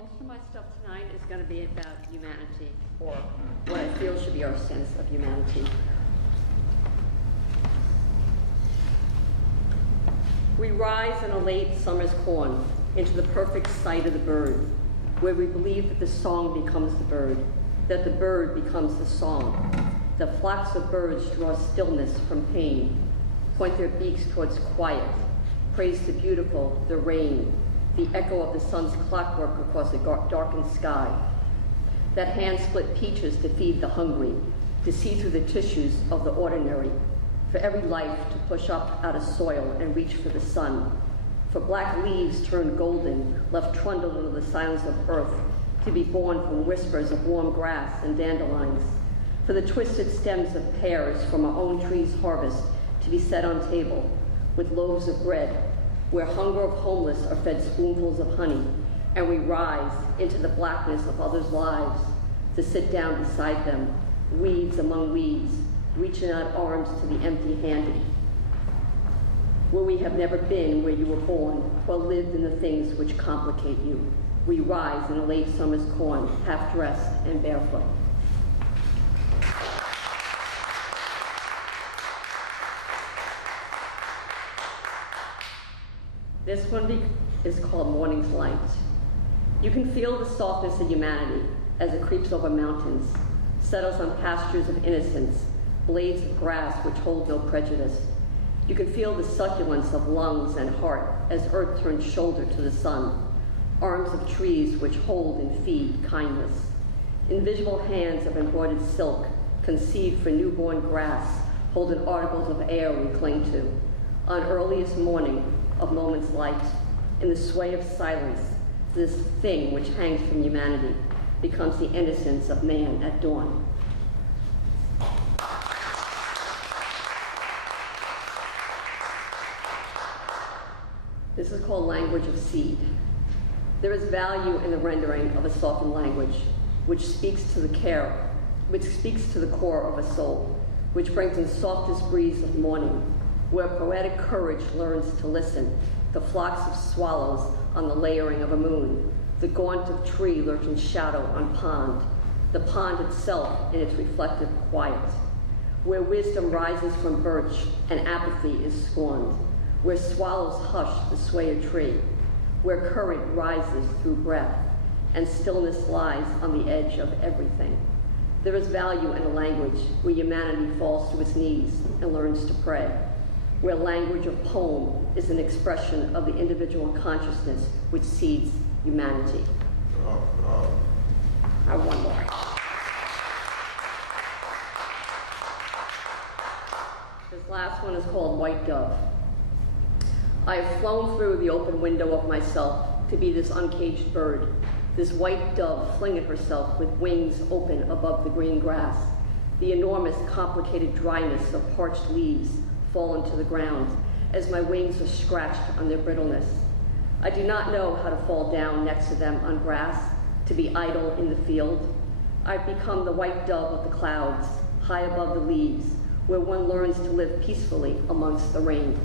Most of my stuff tonight is going to be about humanity, or what I feel should be our sense of humanity. We rise in a late summer's corn into the perfect sight of the bird, where we believe that the song becomes the bird, that the bird becomes the song. The flocks of birds draw stillness from pain, point their beaks towards quiet, praise the beautiful, the rain, the echo of the sun's clockwork across a darkened sky. That hand split peaches to feed the hungry, to see through the tissues of the ordinary, for every life to push up out of soil and reach for the sun, for black leaves turned golden, left trundled into the silence of earth, to be born from whispers of warm grass and dandelions, for the twisted stems of pears from our own tree's harvest to be set on table with loaves of bread, where hunger of homeless are fed spoonfuls of honey, and we rise into the blackness of others' lives to sit down beside them, weeds among weeds, reaching out arms to the empty-handed. Where we have never been where you were born, or lived in the things which complicate you. We rise in a late summer's corn, half-dressed and barefoot. This one is called Morning's Light. You can feel the softness of humanity as it creeps over mountains, settles on pastures of innocence, blades of grass which hold no prejudice. You can feel the succulence of lungs and heart as earth turns shoulder to the sun, arms of trees which hold and feed kindness, invisible hands of embroidered silk conceived for newborn grass, holding articles of air we cling to. On earliest morning of moments light, in the sway of silence, this thing which hangs from humanity becomes the innocence of man at dawn. This is called Language of Seed. There is value in the rendering of a softened language, which speaks to the core of a soul, which brings in softest breeze of morning, where poetic courage learns to listen, the flocks of swallows on the layering of a moon, the gaunt of tree lurching shadow on pond, the pond itself in its reflective quiet, where wisdom rises from birch and apathy is scorned, where swallows hush the sway of tree, where current rises through breath, and stillness lies on the edge of everything. There is value in a language where humanity falls to its knees and learns to pray, where language of poem is an expression of the individual consciousness which seeds humanity. I have one more. This last one is called White Dove. I have flown through the open window of myself to be this uncaged bird, this white dove flinging herself with wings open above the green grass, the enormous, complicated dryness of parched leaves fallen to the ground as my wings are scratched on their brittleness. I do not know how to fall down next to them on grass, to be idle in the field. I've become the white dove of the clouds, high above the leaves, where one learns to live peacefully amongst the rain.